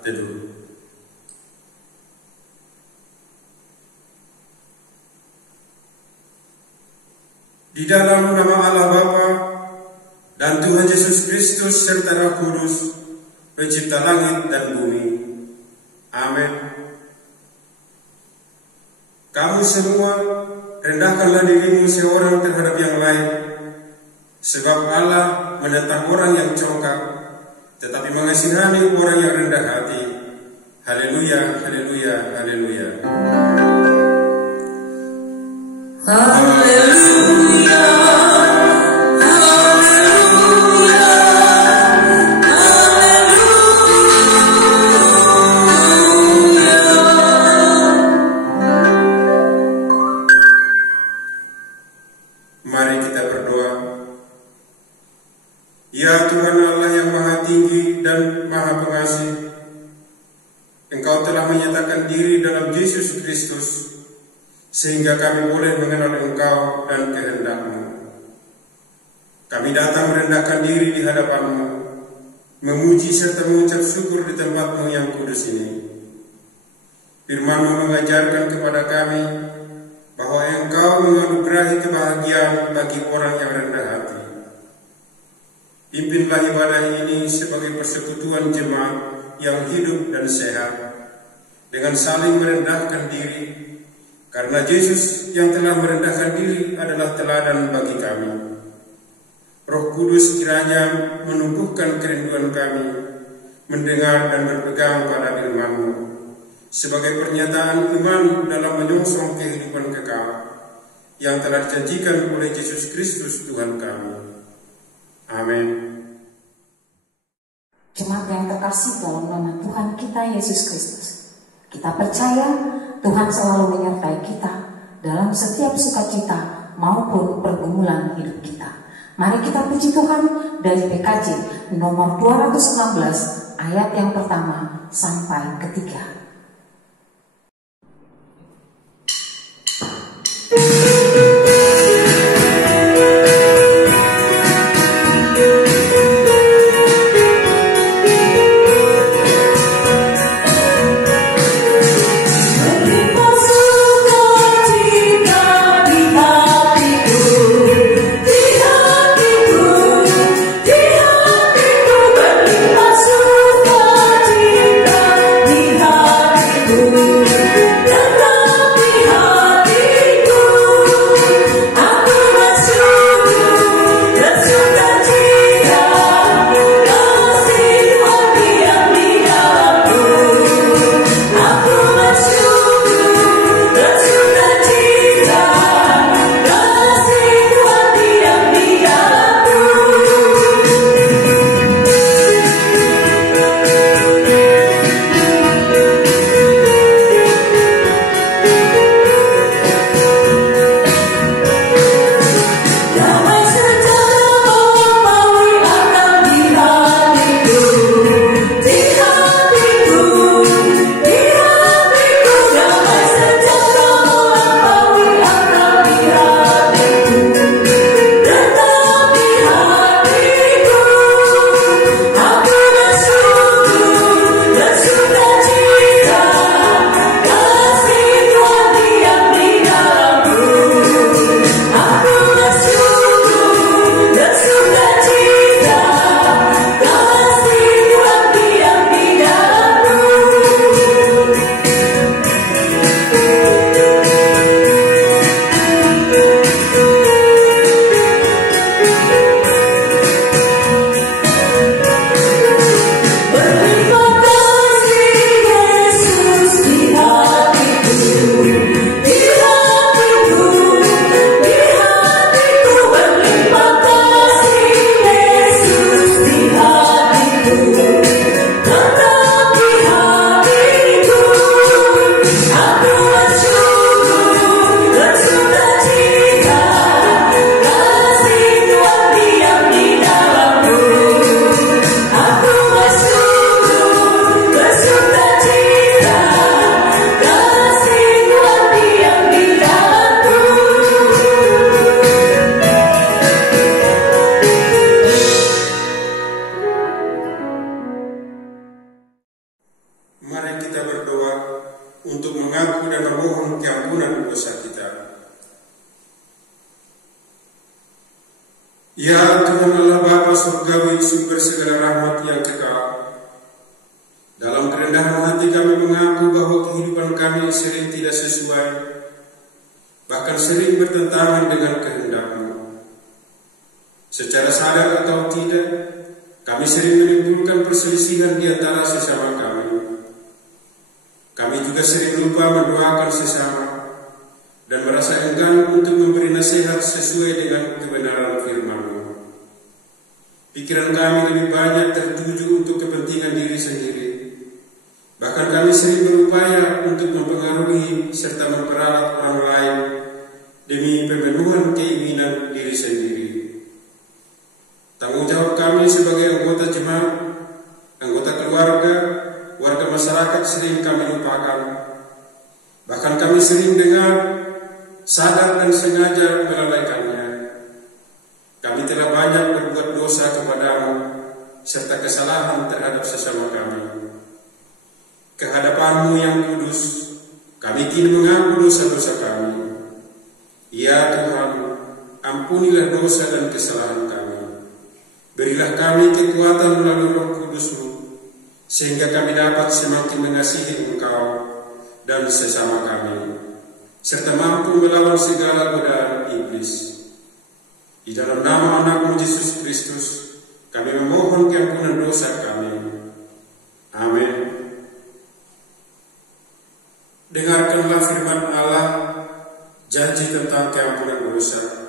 teduh. Di dalam nama Allah Bapa dan Tuhan Yesus Kristus serta Roh Kudus, pencipta langit dan bumi. Amin. Kamu semua rendahkanlah dirimu seorang terhadap yang lain, sebab Allah menentang orang yang congkak, tetapi mengasihani orang yang rendah hati. Haleluya, haleluya, haleluya. Haleluya. Ya Tuhan Allah yang Maha Tinggi dan Maha Pengasih, Engkau telah menyatakan diri dalam Yesus Kristus, sehingga kami boleh mengenal Engkau dan kehendak-Mu. Kami datang merendahkan diri di hadapan-Mu, memuji serta mengucap syukur di tempat-Mu yang kudus ini. Firman-Mu mengajarkan kepada kami bahwa Engkau menganugerahi kebahagiaan bagi orang yang rendah hati. Pimpinlah ibadah ini sebagai persekutuan jemaat yang hidup dan sehat, dengan saling merendahkan diri, karena Yesus yang telah merendahkan diri adalah teladan bagi kami. Roh Kudus kiranya menumbuhkan kerinduan kami mendengar dan berpegang pada firman-Mu sebagai pernyataan iman dalam menyongsong kehidupan kekal yang telah dijanjikan oleh Yesus Kristus Tuhan kami. Amin. Jemaat yang terkasih dalam nama Tuhan kita Yesus Kristus, kita percaya Tuhan selalu menyertai kita dalam setiap sukacita maupun pergumulan hidup kita. Mari kita puji Tuhan dari PKJ nomor 216 ayat yang pertama sampai ketiga. Di hatiku Mari kita berdoa untuk mengaku dan memohon keampunan dosa kita. Ya Tuhan Allah Bapa Surgawi, sumber segala rahmat yang kekal, dalam kerendahan hati kami mengaku bahwa kehidupan kami sering tidak sesuai, bahkan sering bertentangan dengan kehendak-Mu. Secara sadar atau tidak, kami sering menimbulkan perselisihan di antara sesama kami. Kami juga sering lupa mendoakan sesama dan merasa enggan untuk memberi nasihat sesuai dengan kebenaran firman-Mu. Pikiran kami lebih banyak tertuju untuk kepentingan diri sendiri. Bahkan kami sering berupaya untuk mempengaruhi serta memperalat orang lain demi pemenuhan keinginan diri sendiri. Tanggung jawab kami sebagai anggota jemaat, anggota keluarga, warga masyarakat sering kami lupakan. Bahkan kami sering dengar, sadar dan sengaja melalaikannya. Kami telah banyak berbuat dosa kepadamu serta kesalahan terhadap sesama kami. Kehadapan-Mu yang kudus, kami kini mengaku dosa-dosa kami. Ya Tuhan, ampunilah dosa dan kesalahan kami. Berilah kami kekuatan melalui Roh Kudus-Mu, sehingga kami dapat semakin mengasihi Engkau dan sesama kami, serta mampu melawan segala godaan iblis. Di dalam nama Anak-Mu Yesus Kristus, kami memohon keampunan dosa kami. Amin. Dengarkanlah firman Allah, janji tentang keampunan dosa.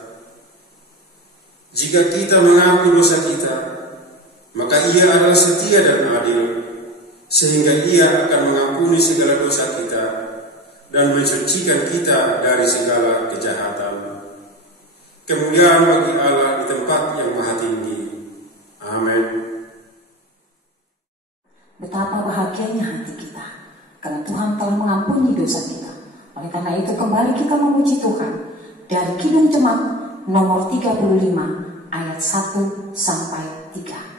Jika kita mengaku dosa kita, maka Ia adalah setia dan adil, sehingga Ia akan mengampuni segala dosa kita dan mensucikan kita dari segala kejahatan. Kemuliaan bagi Allah di tempat yang maha tinggi. Amin. Betapa bahagianya hati kita, karena Tuhan telah mengampuni dosa kita. Oleh karena itu kembali kita memuji Tuhan dari Kidung Jemaat nomor 35 ayat 1 sampai 3.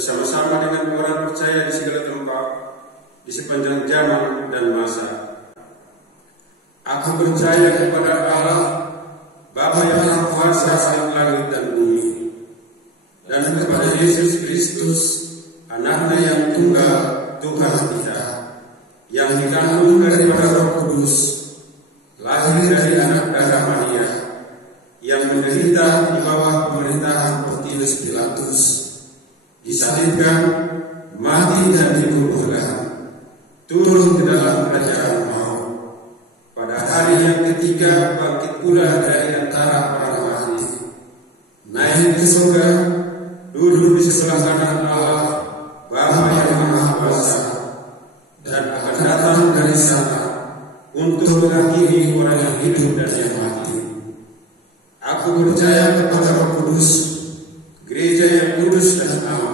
bersama-sama dengan orang percaya di segala tempat, di sepanjang zaman dan masa. Aku percaya kepada Allah, Bapa yang Maha Kuasa langit dan bumi, dan kepada Yesus Kristus, Anaknya yang tunggal, Tuhan kita, yang dikandung daripada Roh Kudus, lahir dari anak darah Maria, yang menderita di bawah pemerintahan Pontius Pilatus, disalibkan, mati dan dikuburkan, turun ke dalam kerajaan maut. Pada hari yang ketiga bangkit pula dari antara orang mati, naik ke surga, duduk di sebelah kanan Allah, Bapa yang Maha Kuasa, dan akan datang dari sana untuk mengakhiri orang yang hidup dan yang mati. Aku percaya kepada Roh Kudus, gereja yang kudus dan am,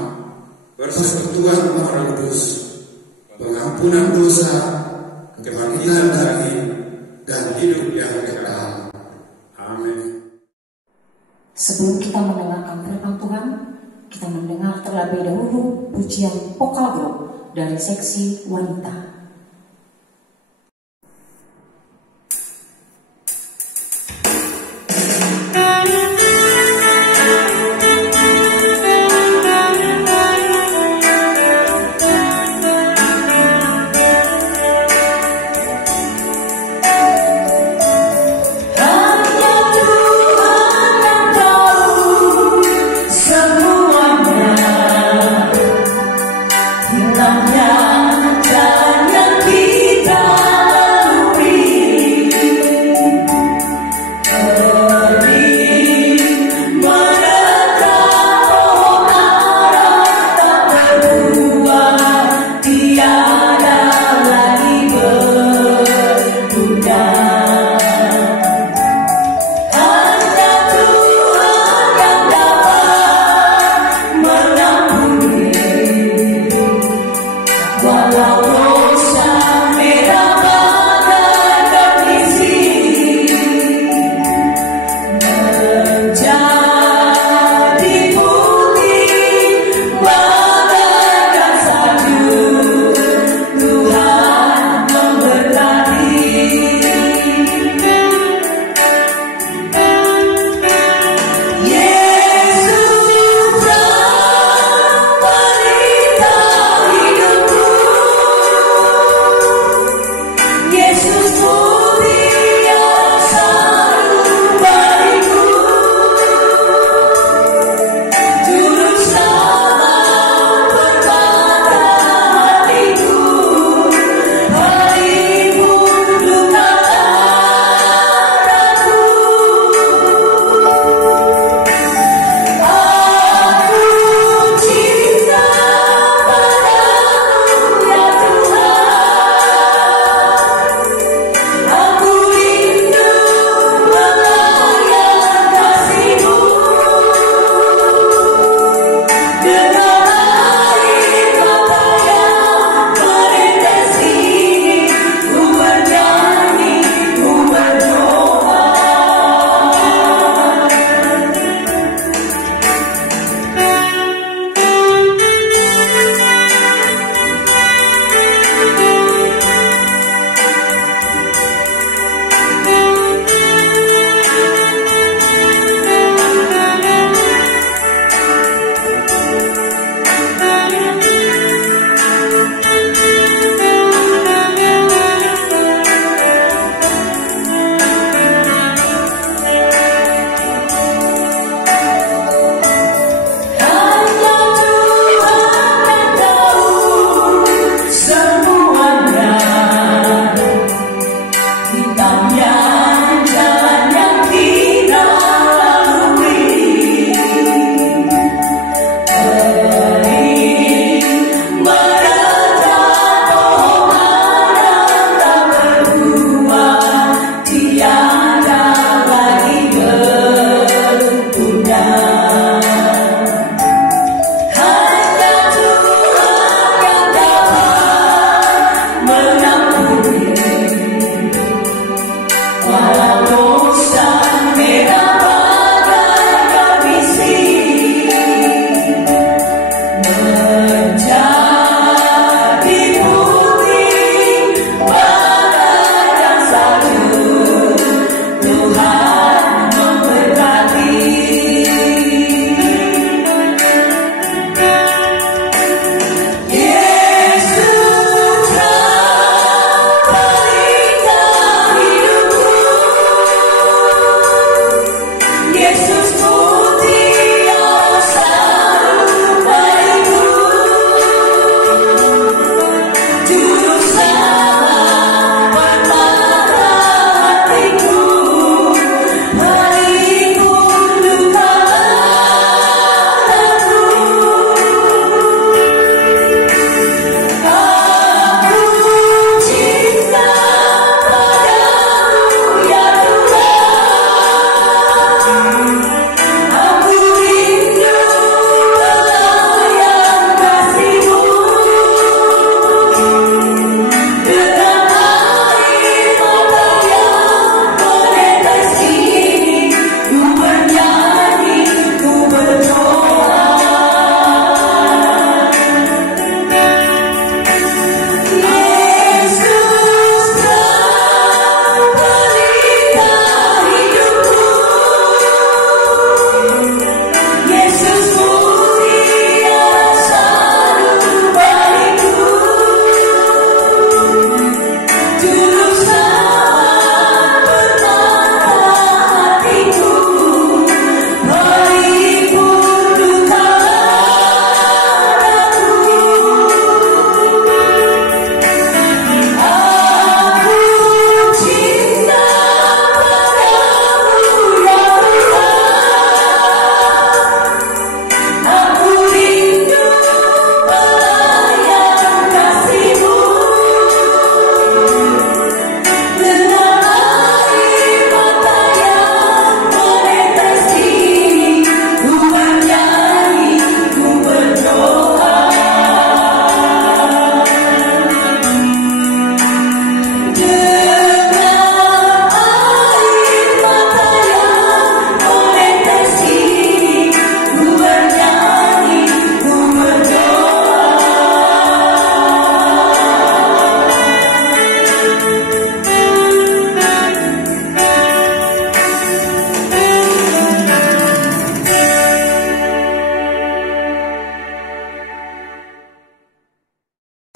persekutuan orang kudus, pengampunan dosa, kebangkitan daging, dan hidup yang kekal. Amin. Sebelum kita mendengarkan firman Tuhan, kita mendengar terlebih dahulu pujian vokal grup dari seksi wanita. Semuanya hanya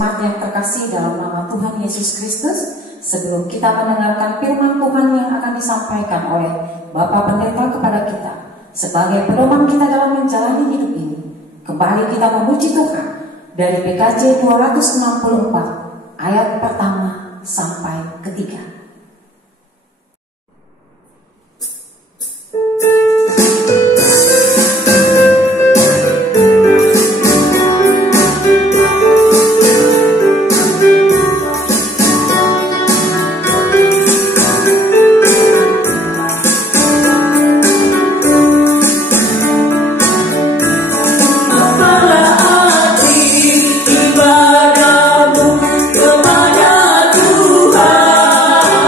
Jemaat yang terkasih dalam nama Tuhan Yesus Kristus, sebelum kita mendengarkan firman Tuhan yang akan disampaikan oleh Bapak Pendeta kepada kita sebagai pedoman kita dalam menjalani hidup ini, kembali kita memuji Tuhan dari PKJ 264 ayat pertama sampai ketiga. Ibadahmu kepada Tuhan.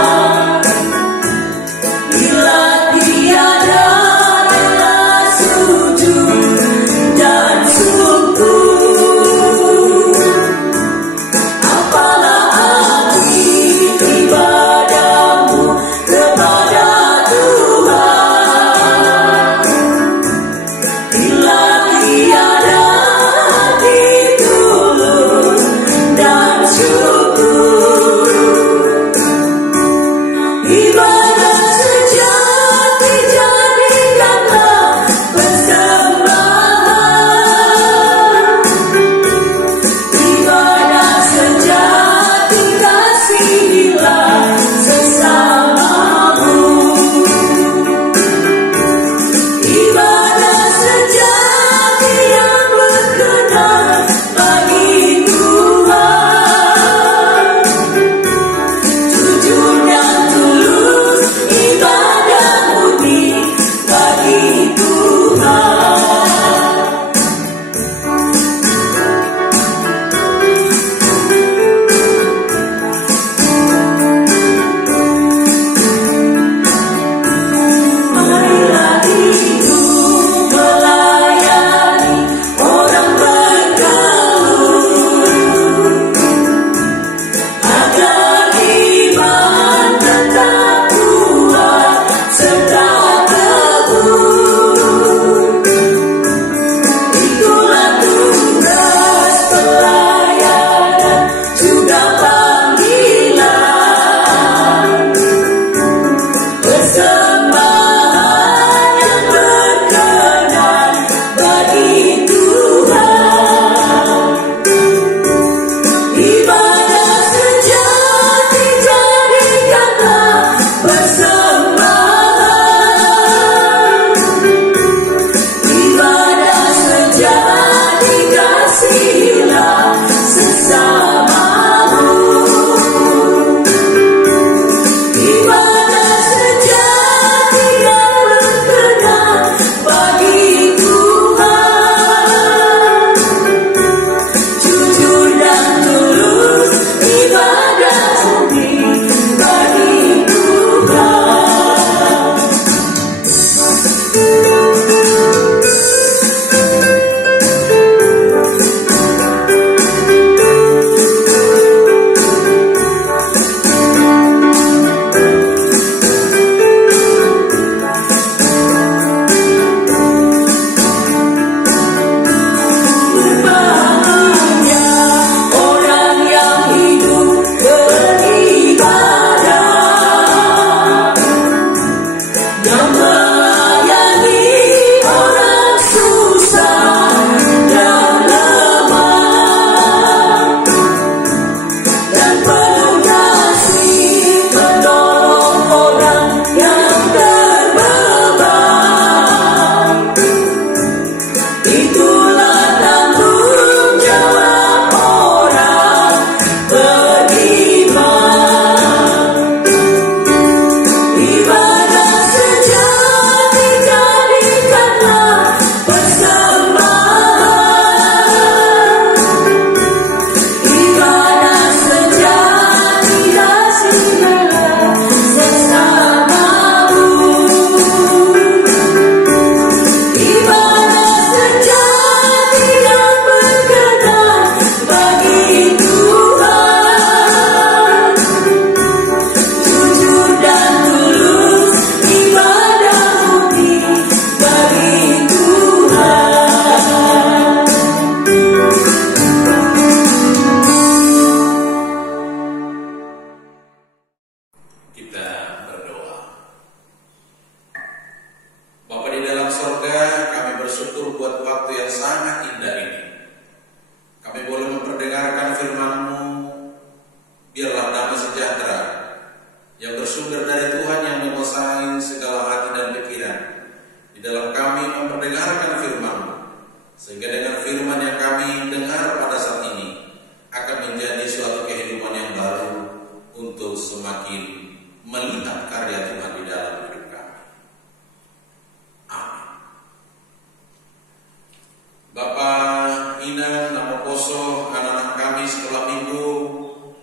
poso anak-anak kami setelah minggu.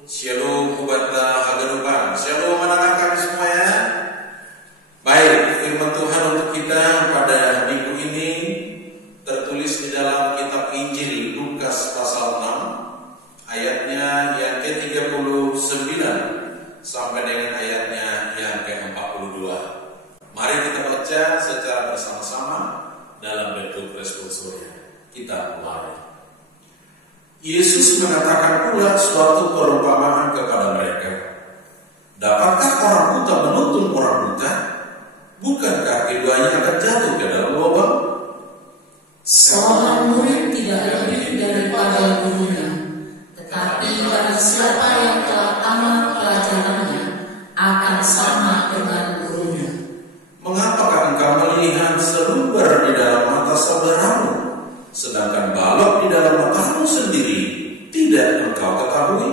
Shalom Kubata Hagarupan. Shalom anak-anak kami semua ya. Baik, firman Tuhan untuk kita pada minggu ini tertulis di dalam kitab Injil Lukas pasal 6 ayatnya yang ke-39 sampai dengan ayatnya yang ke-42. Mari kita baca secara bersama-sama dalam bentuk responsorial. Kita mulai. Yesus mengatakan pula suatu perumpamaan kepada mereka. Dapatkah orang buta menuntun orang buta? Bukankah keduanya akan jatuh ke dalam lubang? Seorang murid tidak lebih daripada gurunya, tetapi barang siapa yang telah tamat pelajarannya akan sama dengan gurunya. Mengapakah engkau melihat selumbar di dalam mata saudaramu, sedangkan balok di dalam matamu sendiri tidak engkau ketahui?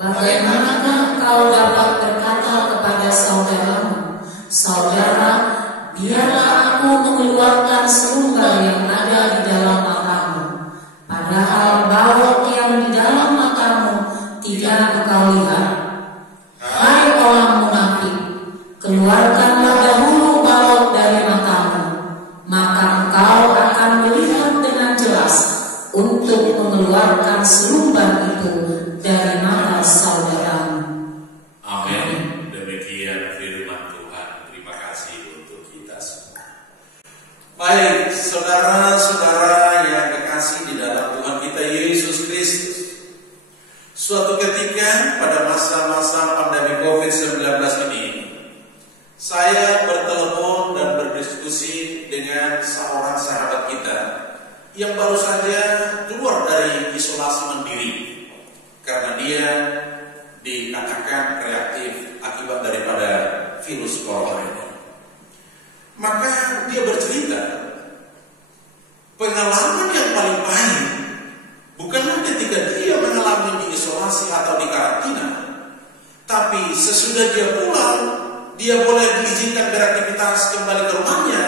Bagaimanakah engkau dapat berkata kepada saudaramu, saudara, biarlah aku mengeluarkan selumbar yang ada di dalam matamu, padahal balok yang di dalam matamu tidak engkau lihat? Hai orang munafik, keluarkanlah dahulu balok dari matamu, maka engkau akan melihat dengan jelas untuk mengeluarkan selumbar itu dari mata saudaramu. Amin. Demikian firman Tuhan. Terima kasih untuk kita semua. Baik, saudara-saudara yang kekasih di dalam Tuhan kita Yesus Kristus. Suatu ketika pada masa-masa pandemi COVID-19 ini, saya bertelepon dan berdiskusi dengan seorang sahabat kita yang baru saja keluar dari isolasi mandiri karena dia dikatakan reaktif akibat daripada virus corona ini. Maka dia bercerita, pengalaman yang paling pahit bukanlah ketika dia mengalami di isolasi atau di karantina, tapi sesudah dia pulang, dia boleh diizinkan beraktivitas kembali ke rumahnya,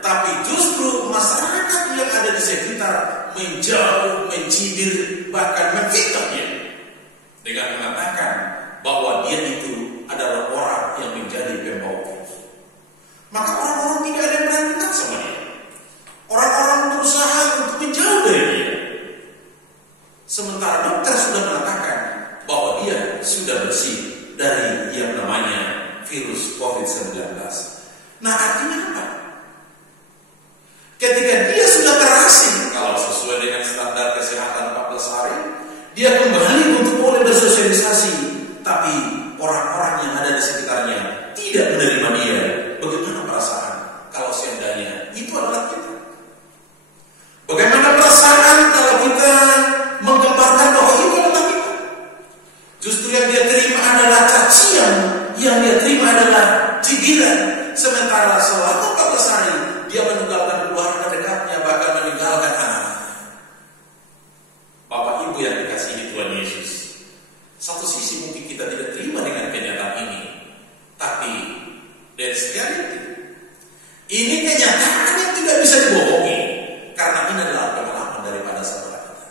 tapi justru masyarakat yang ada di sekitar menjauh, mencibir, bahkan memfitnah dia dengan mengatakan bahwa dia itu adalah orang yang menjadi pembawa virus. Maka orang-orang tidak ada yang berani dekat sama dia. Orang-orang berusaha untuk menjauh dari dia. Sementara dokter sudah mengatakan bahwa dia sudah bersih dari yang namanya virus COVID-19. Nah, artinya apa? Ketika dia sudah terasing, kalau sesuai dengan standar kesehatan 14 hari, dia kembali untuk boleh bersosialisasi, tapi orang-orang yang ada di sekitarnya tidak menerima dia. Bagaimana perasaan kalau seandainya itu adalah kita? Bagaimana perasaan kalau kita menggambarkan bahwa itu adalah kita? Justru yang dia terima adalah cacian, yang dia terima adalah cibiran. Sementara selama 14 hari dia meninggalkan keluarga dekatnya, bahkan meninggalkan anak-anaknya. Bapak Ibu yang dikasihi Tuhan Yesus, satu sisi mungkin kita tidak terima dengan kenyataan ini, tapi that's reality. Ini kenyataan yang tidak bisa dibohongi, karena ini adalah pengalaman daripada saudara kita.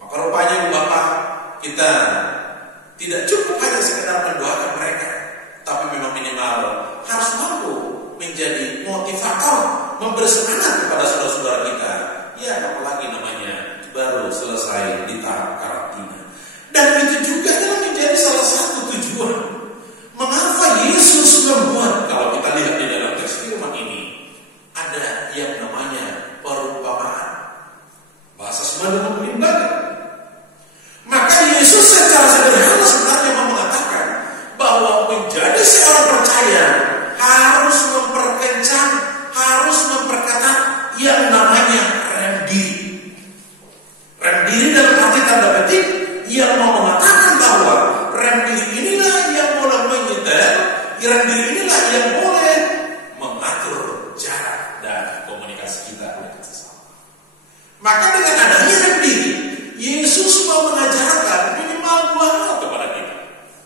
Maka rupanya Bapak, kita tidak cukup hanya sekedar mendoakan mereka, tapi memang minimal harus mampu menjadi motivator, memberi semangat kepada saudara-saudara kita. Ya, apalagi namanya baru selesai di tahap karantina. Dan itu juga adalah menjadi salah satu tujuan mengapa Yesus membuat, kalau kita lihat di dalam teks firman ini, ada yang namanya perumpamaan. Bahasa Sunda mengimbangi. Maka Yesus secara sederhana sebenarnya mengatakan bahwa menjadi seorang percaya harus memperkencang, harus memperketat yang namanya rem diri. Rem diri dalam arti tanda petik yang mau mengatakan bahwa rem diri inilah yang boleh menyetel, rem diri inilah yang boleh mengatur jarak dan komunikasi kita dengan sesama. Maka dengan adanya rem diri, Yesus mau mengajarkan minimal 2 hal kepada kita.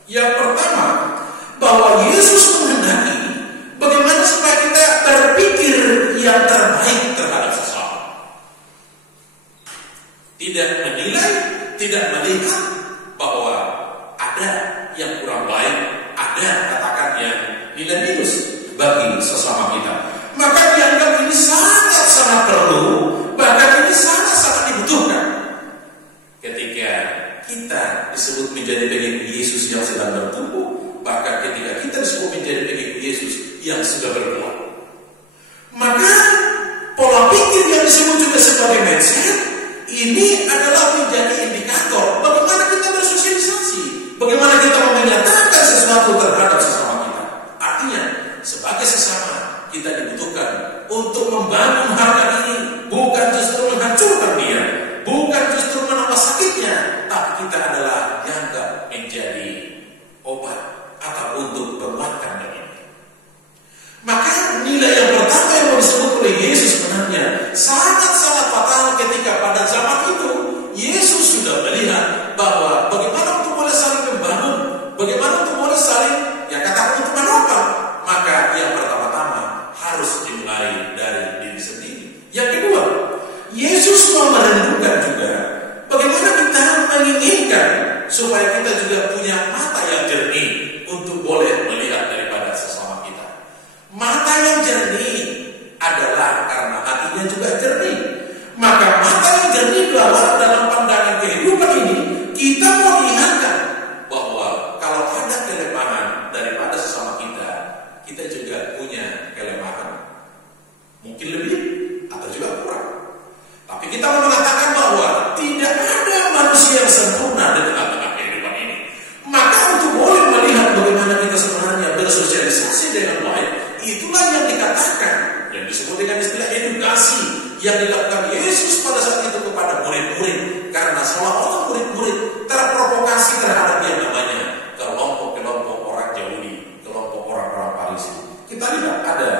Yang pertama, bahwa Yesus menghendaki bagaimana supaya kita berpikir yang terbaik terhadap sesama. Tidak tidak menilai, tidak melihat bahwa ada yang kurang baik, ada katakan yang nilai minus bagi sesama kita. Maka dianggap ini sangat-sangat perlu, bahkan ini sangat-sangat dibutuhkan. Ketika kita disebut menjadi pengikut Yesus yang sedang bertumbuh, bahkan ketika kita disebut menjadi pengikut Yesus yang sudah berbuah, maka pola pikir yang disebut juga sebagai mindset ini adalah menjadi indikator bagaimana kita bersosialisasi, bagaimana kita menyatakan sesuatu terhadap sesama kita. Artinya, sebagai sesama kita dibutuhkan untuk membangun harga diri, bukan justru menghancurkan dia, bukan justru menambah sakitnya, tapi kita adalah dianggap menjadi obat atau untuk menguatkan diri. Maka nilai yang pertama yang disebut oleh Yesus sebenarnya sangat-sangat fatal ketika pada zaman itu Yesus sudah melihat bahwa bagaimana untuk boleh saling membangun, bagaimana untuk boleh saling katakan untuk menopang. Maka yang pertama-tama harus dimulai dari diri sendiri. Yang kedua, Yesus mau merindukan juga bagaimana kita menginginkan supaya kita juga punya mata yang jernih untuk boleh melihat daripada sesama kita. Mata yang jernih adalah karena hatinya juga jernih. Maka mata yang jernih bahwa dalam pandangan kehidupan ini kita mau ingatkan bahwa kalau ada kelemahan daripada sesama kita, kita juga punya kelemahan. Mungkin lebih atau juga kurang. Tapi kita mau mengatakan bahwa tidak ada manusia yang sempurna di tengah-tengah kehidupan ini. Maka untuk boleh melihat bagaimana kita sebenarnya bersosialisasi dengan baik, itulah yang dikatakan, yang disebut dengan istilah edukasi yang dilakukan Yesus pada saat itu kepada murid-murid. Karena seolah-olah murid-murid terprovokasi terhadap yang namanya kelompok-kelompok orang Yahudi, kelompok orang-orang Farisi. Kita lihat ada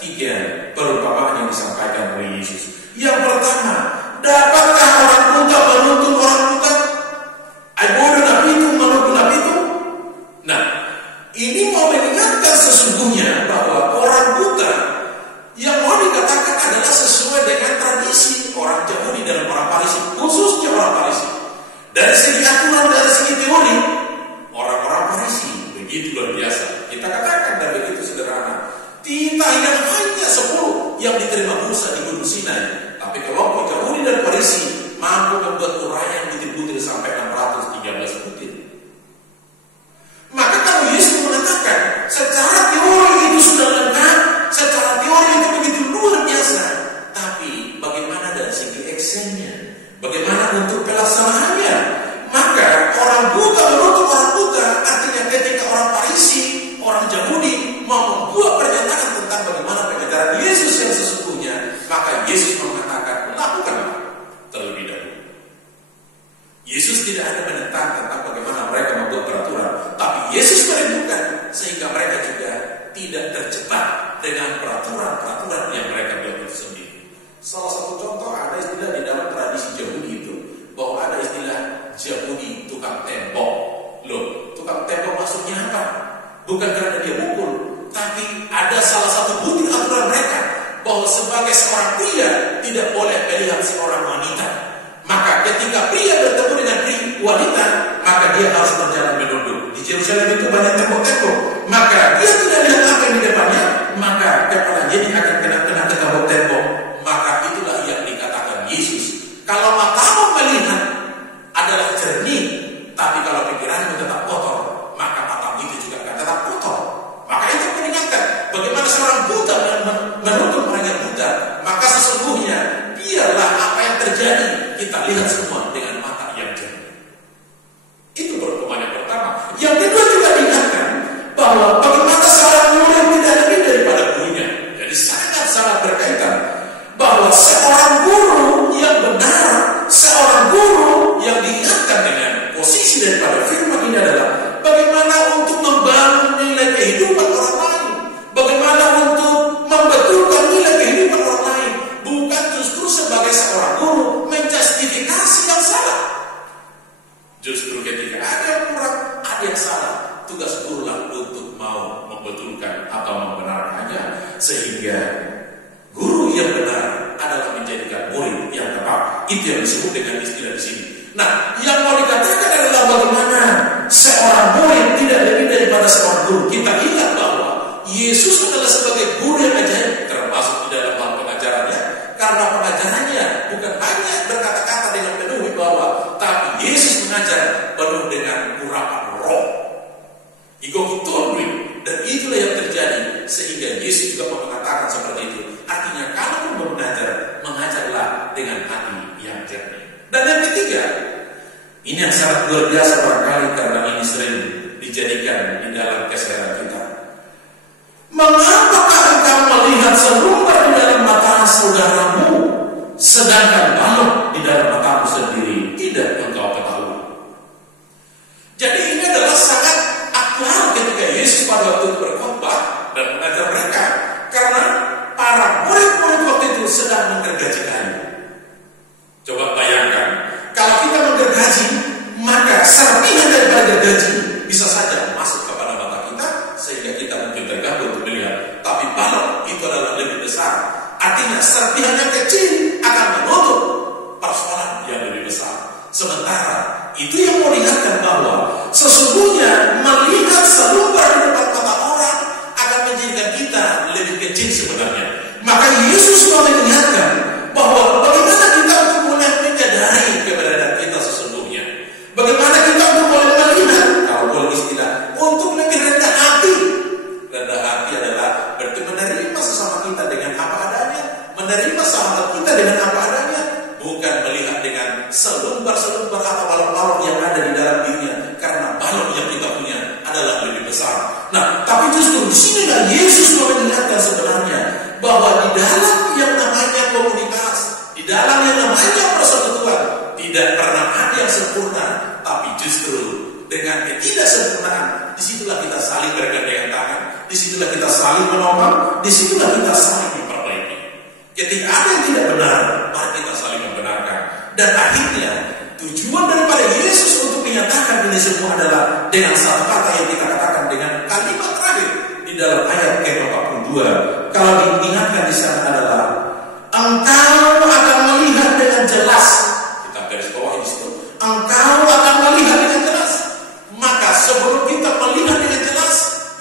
3 perumpamaan yang disampaikan oleh Yesus. Yang pertama, dapatkah orang buta menuntun orang buta? Bodoh nabi itu menuntun nabi itu? Nah, ini mau mengingatkan sesungguhnya bahwa orang buta yang mau dikatakan adalah sesuai dengan tradisi orang Yahudi dalam orang Farisi, khususnya orang Farisi. Dari segi aturan, dari segi teori, orang-orang Farisi begitu luar biasa. Kita katakan dan begitu sederhana. Tidak hanya 10 yang diterima Musa di Gunung Sinai, tapi kelompok Yahudi dan Farisi mampu membuat uraian butir-butir sampai 613 butir. Maka kalau Yesus mengatakan secara teori itu sudah lengkap, secara teori itu begitu luar biasa, tapi bagaimana dari segi actionnya, bagaimana untuk pelaksanaannya? Maka orang buta menuntut orang buta, artinya ketika orang Farisi, orang Yahudi mau membuat pernyataan tentang bagaimana pengajaran Yesus yang sesungguhnya, maka Yesus mengatakan lakukan terlebih dahulu. Yesus tidak ada menentang tentang bagaimana mereka membuat peraturan, tapi Yesus merindukan sehingga mereka juga tidak terjebak dengan peraturan-peraturan yang mereka buat itu sendiri. Salah satu contoh ada istilah di dalam tradisi Yahudi itu, bahwa ada istilah Yahudi tukang tembok. Loh, tukang tembok maksudnya apa? Bukan karena dia mukul, tapi ada salah satu butir aturan mereka bahwa sebagai seorang pria tidak boleh melihat seorang wanita. Maka ketika pria bertemu dengan wanita, maka dia harus berjalan menunduk. Di Yerusalem itu banyak tembok-tembok, maka dia tidak lihat apa yang di depannya, maka kepalanya ini akan kena ke tembok-tembok. Maka itulah yang dikatakan Yesus. Kalau matamu melihat adalah jernih, tapi kalau pikiranmu tetap kotor, maka matamu itu juga akan tetap kotor. Maka itu mengingatkan bagaimana seorang buta menuntut orang yang buta, maka sesungguhnya biarlah apa yang terjadi kita lihat semua dengan mata yang jernih. Itu perumpamaan yang pertama. Yang kedua juga diingatkan bahwa bagaimana seorang murid tidak lebih daripada gurunya. Jadi sangat-sangat berkaitan bahwa seorang guru yang benar, seorang guru yang diingatkan dengan posisi daripada firman ini adalah bagaimana untuk membangun nilai kehidupan orang lain, bagaimana untuk membetulkan nilai kehidupan orang lain, bukan justru sebagai seorang guru menjustifikasi yang Nah, yang mau dikatakan adalah bagaimana seorang murid tidak lebih daripada seorang guru. Kita ingat bahwa Yesus adalah sebagai guru yang ajaib, termasuk di dalam hal pengajarannya, karena pengajarannya bukan hanya berkata-kata dengan penuh wibawa, tapi Yesus mengajar penuh dengan urapan roh. Dan itulah yang terjadi sehingga Yesus juga mengatakan seperti itu. Artinya kalau mau mengajarlah dengan hati yang jernih. Dan yang ketiga, ini yang sangat luar biasa barangkali karena ini sering dijadikan di dalam keseharian kita. Mengapakah engkau melihat selumbar di dalam mata saudaramu, sedangkan balok di dalam matamu sendiri tidak engkau ketahui? Jadi ini adalah sangat aktual ketika Yesus pada waktu itu berkhotbah dan mengajar mereka, karena para murid-murid waktu itu sedang menggergaji kayu. Coba bayangkan, kalau kita menggergaji, maka serpihan daripada gergaji bisa saja masuk kepada mata kita sehingga kita mungkin terganggu untuk melihat. Tapi balok itu adalah lebih besar. Artinya serpihan yang kecil akan menutup persoalan yang lebih besar. Sementara itu yang mau dilihatkan bahwa sesungguhnya melihat selumbar di depan mata orang akan menjadikan kita lebih kecil sebenarnya. Maka Yesus mau mengingatkan bahwa bagaimana kita untuk mulai menyadari keberadaan kita sesungguhnya. Bagaimana kita untuk mulai melihat, kalau boleh istilah, untuk lebih rendah hati. Rendah hati adalah berarti menerima sesama kita dengan apa adanya, menerima sahabat kita dengan apa adanya, bukan melihat dengan selumbar-selumbar atau balok-balok yang ada di dalam dirinya, karena balok yang kita punya adalah lebih besar. Nah, tapi justru di sini Yesus mau mengingatkan sebenarnya bahwa di dalam yang namanya komunitas, di dalam yang namanya persekutuan, tidak pernah ada yang sempurna, tapi justru dengan ketidaksempurnaan, disitulah kita saling bergandengan tangan, disitulah kita saling menolong, disitulah kita saling memperbaiki. Ketika ada yang tidak benar, mari kita saling membenarkan. Dan akhirnya tujuan daripada Yesus untuk menyatakan ini semua adalah dengan satu kata yang kita katakan dengan kalimat terakhir di dalam ayat ke-42. Kalau diingatkan di sana adalah engkau akan melihat dengan jelas. Kita garis bawah di situ. Engkau akan melihat dengan jelas. Maka sebelum kita melihat dengan jelas,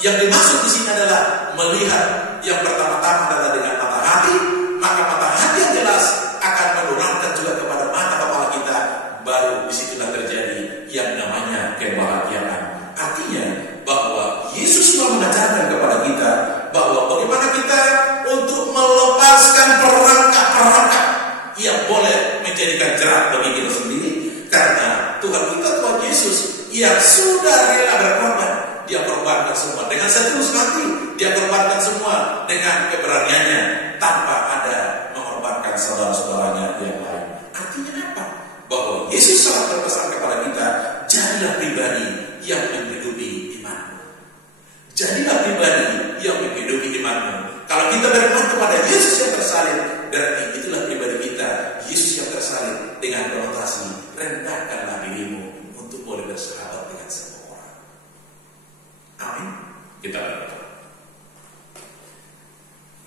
yang dimaksud di sini adalah melihat yang pertama-tama adalah dengan mata hati. Maka mata hati yang jelas akan menurunkan juga kepada mata kepala kita. Baru disitulah terjadi yang namanya kebahagiaan. Artinya bahwa Yesus mau mengajarkan kepada kita bahwa bagaimana kita untuk melepaskan perangkap-perangkap yang boleh menjadikan jerat bagi kita sendiri, karena Tuhan kita, Tuhan Yesus yang sudah rela berkorban. Dia korbankan semua dengan setulus hati. Dia korbankan semua dengan keberaniannya tanpa ada mengorbankan saudara-saudaranya yang lain. Artinya apa? Bahwa Yesus sangat berpesan kepada kita, jadilah pribadi yang menghidupi imanmu. Jadilah pribadi yang menghidupi imanmu. Kalau kita beriman kepada Yesus yang tersalib, berarti itulah pribadi kita, Yesus yang tersalib, dengan konotasi rendahkanlah dirimu untuk boleh bersahabat dengan semua orang. Amin. Kita berdoa.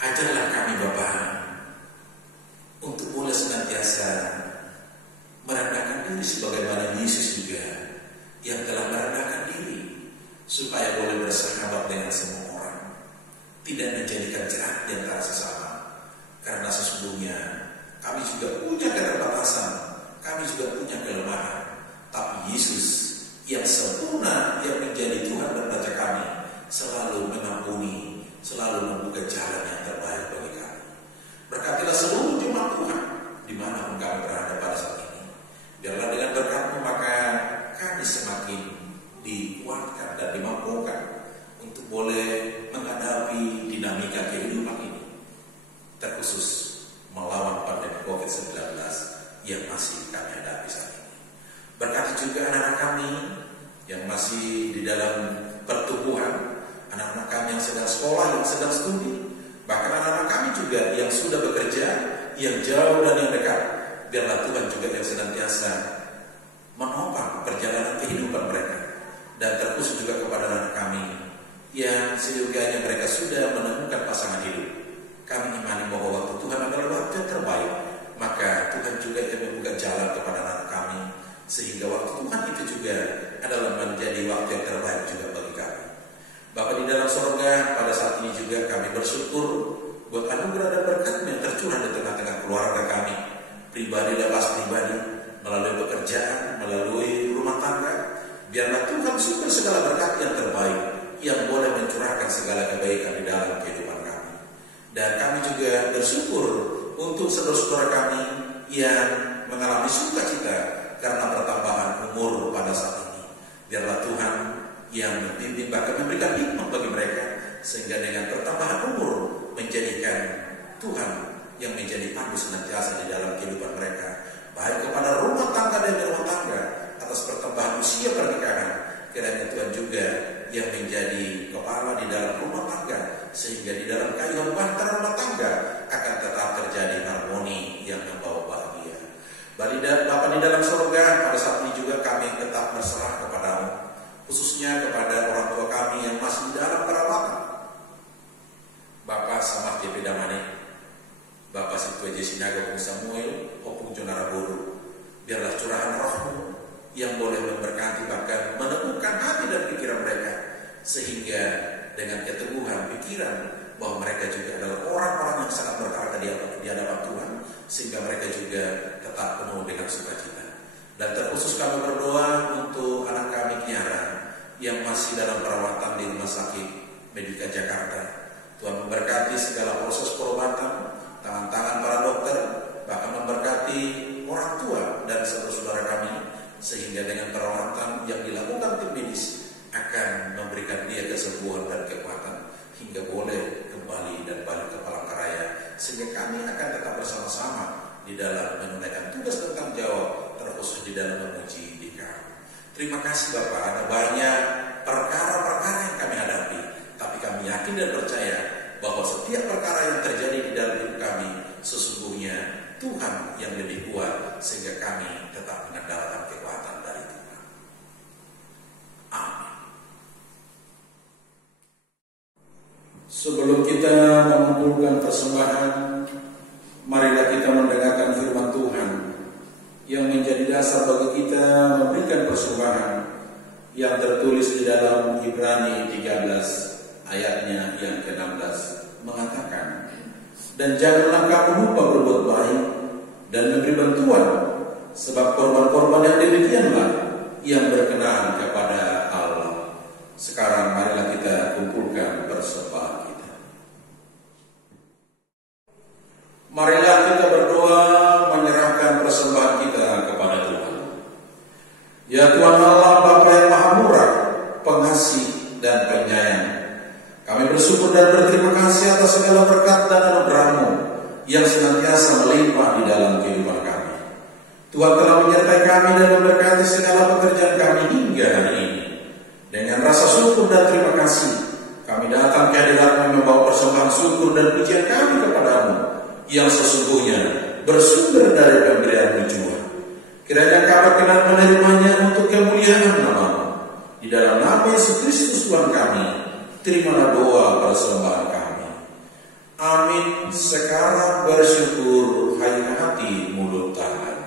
Ajarlah kami Bapa untuk boleh senantiasa merendahkan diri sebagaimana Yesus juga yang telah merendahkan diri supaya boleh bersahabat dengan semua orang, tidak menjadikan jerat di antara sesama. Karena sesungguhnya kami juga punya keterbatasan, kami juga punya kelemahan, tapi Yesus yang sempurna, yang menjadi Tuhan dan Raja kami, selalu mengampuni, selalu membuka jalan yang terbaik bagi kami. Berkatilah seluruh jemaat Tuhan dimanapun kami berada pada saat ini. Biarlah dengan berkat-Mu maka kami semakin dikuatkan dan dimampukan untuk boleh menghadapi dinamika kehidupan ini, terkhusus melawan pandemi COVID-19 yang masih kami hadapi saat ini. Berkati juga anak-anak kami yang masih di dalam pertumbuhan, anak-anak kami yang sedang sekolah, yang sedang studi, bahkan anak-anak kami juga yang sudah bekerja, yang jauh dan yang dekat. Biarlah Tuhan juga yang senantiasa menopang perjalanan kehidupan mereka, dan terkhusus juga kepada anak kami yang seyogianya mereka sudah menemukan pasangan hidup. Kami imani bahwa waktu Tuhan adalah waktu yang terbaik, maka Tuhan juga akan membuka jalan kepada anak kami sehingga waktu Tuhan itu juga adalah menjadi waktu yang terbaik juga bagi kami. Bapa di dalam sorga, pada saat ini juga kami bersyukur buat anugerah dan berkat yang tercurah di tengah-tengah keluarga kami, pribadi lepas pribadi, melalui pekerjaan, melalui rumah tangga. Biarlah Tuhan sumber segala berkat yang terbaik yang boleh mencurahkan segala kebaikan di dalam kehidupan kami. Dan kami juga bersyukur untuk saudara-saudara kami yang mengalami sukacita karena pertambahan umur pada saat ini. Biarlah Tuhan yang membimbing, bahkan memberikan hikmat bagi mereka, sehingga dengan pertambahan umur menjadikan Tuhan yang menjadi pandu senantiasa di dalam kehidupan mereka, baik kepada rumah tangga dan rumah tangga atas pertambahan usia pernikahan. Kiranya Tuhan juga yang menjadi kepala di dalam rumah tangga, sehingga di dalam kehidupan rumah tangga akan tetap terjadi harmoni yang membawa bahagia. Bapa di dalam surga, pada saat ini juga kami tetap berserah kepadamu, khususnya kepada orang tua kami yang masih di dalam perawatan. Bapak Samar JP Damani, Bapak Sitwe Jesinaga Opung Samuel, Opung Jonara Boru, biarlah curahan rohmu yang boleh memberkati, bahkan meneguhkan hati dan pikiran mereka, sehingga dengan keteguhan pikiran bahwa mereka juga adalah orang-orang yang sangat berharga di hadapan Tuhan, sehingga mereka juga tetap penuh dengan sukacita. Dan terkhusus kami berdoa untuk anak kami Kiara yang masih dalam perawatan di Rumah Sakit Medika Jakarta. Tuhan memberkati segala proses pengobatan, tangan-tangan para dokter, bahkan memberkati orang tua dan saudara-saudara kami, sehingga dengan perawatan yang dilakukan tim medis akan memberikan dia kesembuhan dan kekuatan hingga boleh kembali dan balik ke Palangkaraya, sehingga kami akan tetap bersama-sama di dalam menunaikan tugas dan tanggung jawab, terkhusus di dalam memuji Dikau. Terima kasih Bapak, ada banyak perkara-perkara yang kami hadapi, tapi kami yakin dan percaya bahwa setiap perkara yang terjadi di dalam hidup kami sesungguhnya Tuhan yang lebih kuat, sehingga kami tetap mengandalkan kekuatan dari Tuhan. Amin. Sebelum kita mengumpulkan persembahan, marilah kita mendengarkan firman Tuhan yang menjadi dasar bagi kita memberikan persembahan, yang tertulis di dalam Ibrani 13 ayatnya yang ke-16 mengatakan, dan janganlah kamu lupa berbuat baik dan memberi bantuan, sebab korban-korban yang demikianlah yang berkenan kepada Allah. Sekarang marilah kita kumpulkan persembahan kita. Marilah kita berdoa menyerahkan persembahan kita kepada Tuhan. Ya Tuhan Allah, Bapa yang Maha Murah, Pengasih dan Penyayang, kami bersyukur dan berterima kasih atas segala berkat dan anugerah-Mu yang senantiasa melimpah di dalam kehidupan kami. Tuhan telah menyertai kami dan memberkati segala pekerjaan kami hingga hari ini. Dengan rasa syukur dan terima kasih, kami datang ke hadirat-Mu membawa persembahan syukur dan pujian kami kepada-Mu yang sesungguhnya bersumber dari pemberian-Mu jua. Kiranya kami berkenan menerimanya untuk kemuliaan nama-Mu. Di dalam nama Yesus Kristus Tuhan kami, terimalah doa persembahan kami. Amin. Sekarang bersyukur hanya hati mulut tangan.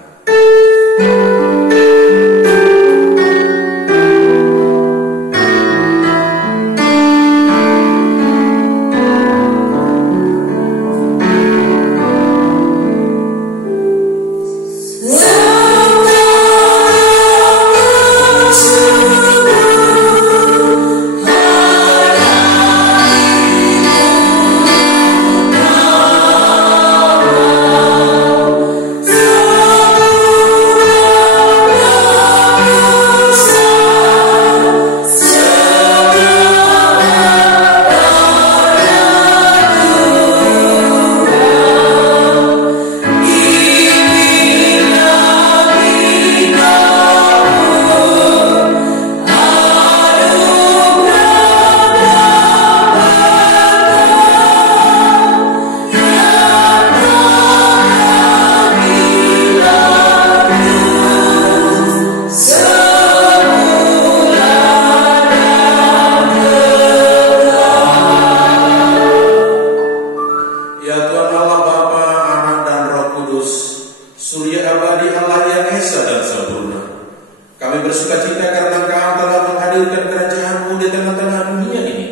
Kami bersuka cita karena Engkau telah menghadirkan kerajaan-Mu di tengah-tengah dunia ini.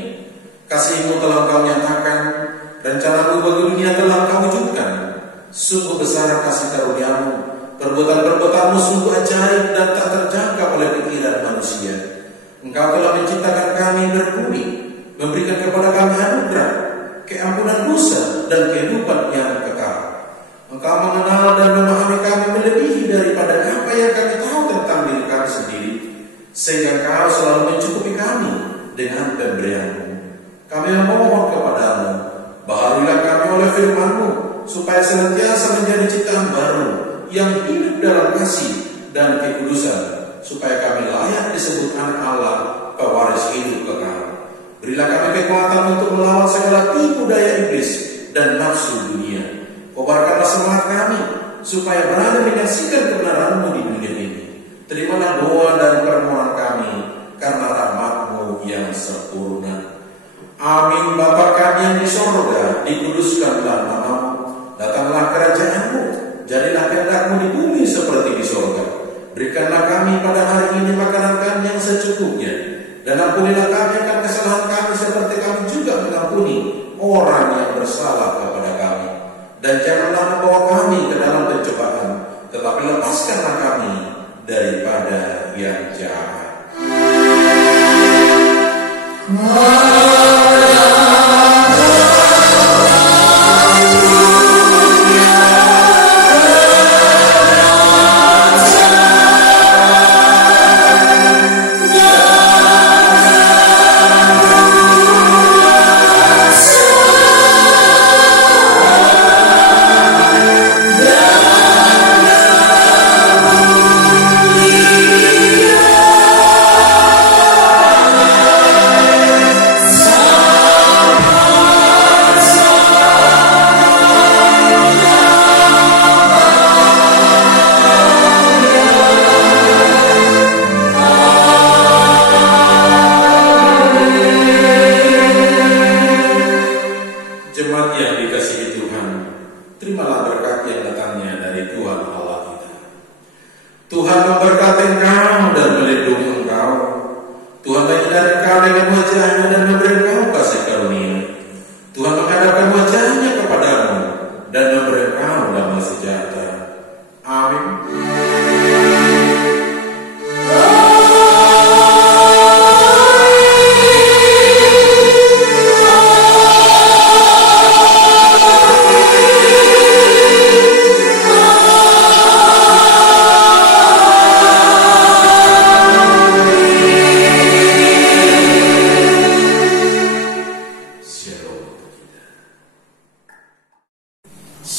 Kasih-Mu telah Engkau nyatakan, rencana-Mu bagi dunia telah Engkau wujudkan. Sungguh besar kasih karunia-Mu, perbuatan-perbuatan-Mu sungguh ajaib dan tak terjangkau oleh pikiran manusia. Engkau telah menciptakan kami berbudi, memberikan kepada kami anugerah, keampunan dosa dan kehidupan yang kekal. Engkau mengenal dan memahami kami melebihi daripada apa yang kami tahu tentang diri kami sendiri, sehingga Engkau selalu mencukupi kami dengan pemberian-Mu. Kami memohon kepadamu, baharuilah kami oleh firman-Mu, supaya senantiasa menjadi ciptaan baru yang hidup dalam kasih dan kekudusan, supaya kami layak disebut anak Allah, pewaris hidup kekal. Berilah kami kekuatan untuk melawan segala tipu daya iblis dan nafsu dunia. Kobarkanlah semangat kami, supaya berani menyaksikan kebenaran-Mu di dunia ini. Terimalah doa dan permohonan kami, karena rahmat-Mu yang sempurna. Amin. Bapa kami yang di sorga, dikuduskanlah nama-Mu. Datanglah kerajaan-Mu, jadilah kehendak-Mu di bumi seperti di sorga. Berikanlah kami pada hari ini makanan kami yang secukupnya, dan ampunilah kami akan kesalahan kami seperti kami juga mengampuni orang yang bersalah kepada kami. Dan janganlah membawa kami ke dalam pencobaan, tetapi lepaskanlah kami daripada yang jahat. Jemaat yang dikasihi Tuhan, terimalah berkat yang datangnya dari Tuhan Allah kita. Tuhan memberkati engkau dan melindungi engkau. Tuhan menyinari engkau dengan wajah-Nya dan memberi engkau kasih karunia. Tuhan menghadapkan wajah-Nya kepadamu dan memberi engkau damai sejahtera. Amin.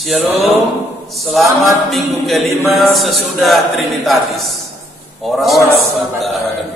Shalom, selamat minggu kelima sesudah Trinitatis. Ora sabda akan